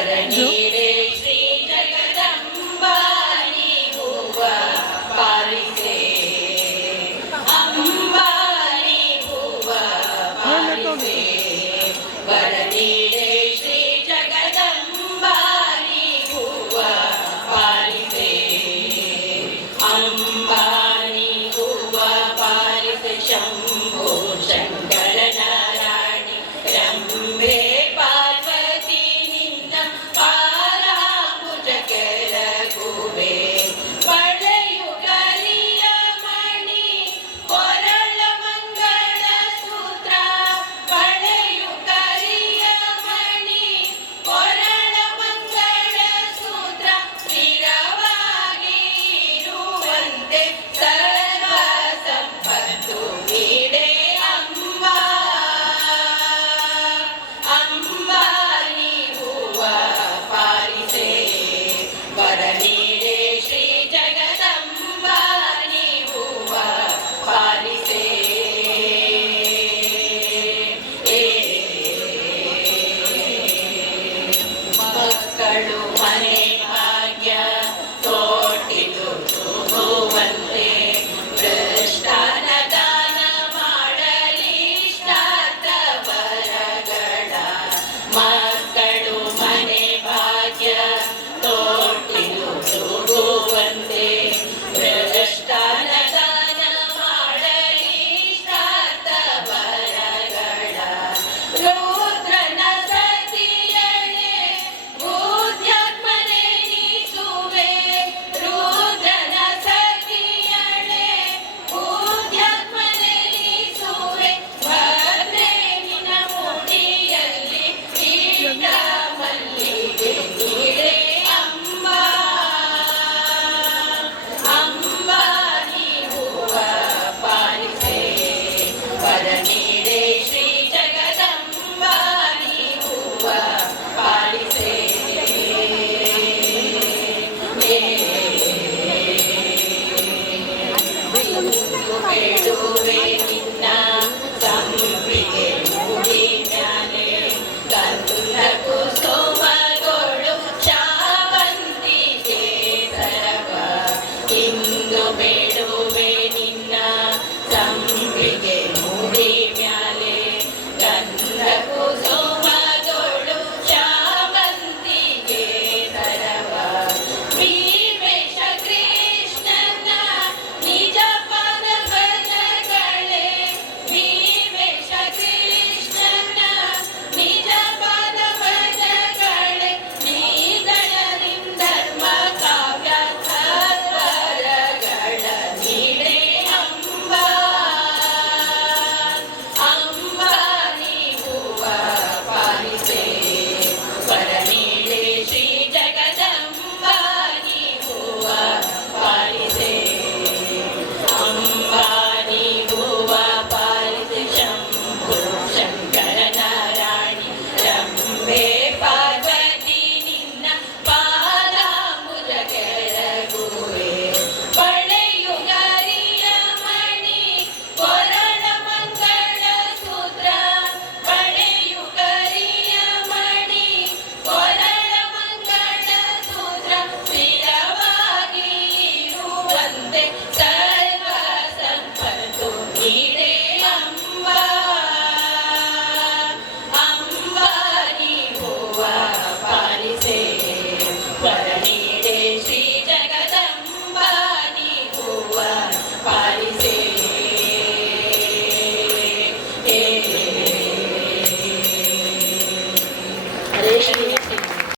ವರನೀಡೆ ಶ್ರೀ ಜಗದಂಬಾ ನೀಗುವ ಪಾಲಿಸೆ ಅಂಬಾ ನೀಗುವ ಪಾಲಿಸೆ ವರನೀಡೆ ಶ್ರೀ ಜಗದಂಬಾ ನೀಗುವ ಪಾಲಿಸೆ ಅಂಬಾ ನೀಗುವ ಪಾಲಿಸೆ ಶಂಭೋ ಶಂಕರನ ರಾಣಿ ರಂಭೆ ಪಾರ್ವತಿ ನಿನ್ನ ಪಾರಾಂಬುಜ ಕೆರಗುವೆ ಪಳೆಯು ಕರಿಯ ಮಣಿ ಕೊರಳ ಮಂಗಳ ಸೂತ್ರ ಪಳೆಯು ಕರಿಯ ಮಣಿ ಕೊರಳ ಮಂಗಳ ಸೂತ್ರ ಸ್ಥಿರವಾಗಿ ಇರುವಂತೆ ಸರ್ವ ಸಂಪತ್ತು ನೀಡೆ ಅಂಬಾ ಅಂಬಾ ನೀಗುವ ಪಾಲಿಸೆ ವರನೀಡೆ ಶ್ರೀ ಜಗದಂಬಾ ನೀಗುವ ಪಾಲಿಸೆ ಮಕ್ಕಳು ಮನೆ ಭಾಗ್ಯ ತೋಟಿದು ತೂಗುವಂತೆ ದೃಷ್ಟಾನ ದಾನ ಮಾಡಲಿಷ್ಟಾರ್ಥ ವರಗಳ ಮಕ್ಕಳು ಮನೆ ಭಾಗ್ಯ ತೋಟಿದು ತೂಗುವಂತೆ ದೃಷ್ಟಾನ ದಾನ ಮಾಡಲಿಷ್ಟಾರ್ಥ ವರಗಳ ರುದ್ರನ ಸತಿಯಳೆ ಬುದ್ಧಾತ್ಮನೆ ನೀಸುವೆ ರುದ್ರನ ಸತಿಯಳೆ ಬುದ್ಧಾತ್ಮನೆ ನೀಸುವೆ ಭದ್ರೆ ನಿನ್ನ ಮುಡಿಯಲ್ಲಿ ಇಟ್ಟ ಮಲ್ಲಿಗೆ ನೀಡೆ ಅಂಬಾ ಅಂಬಾ ನೀಗುವ ಪಾಲಿಸೆ ವರನೇ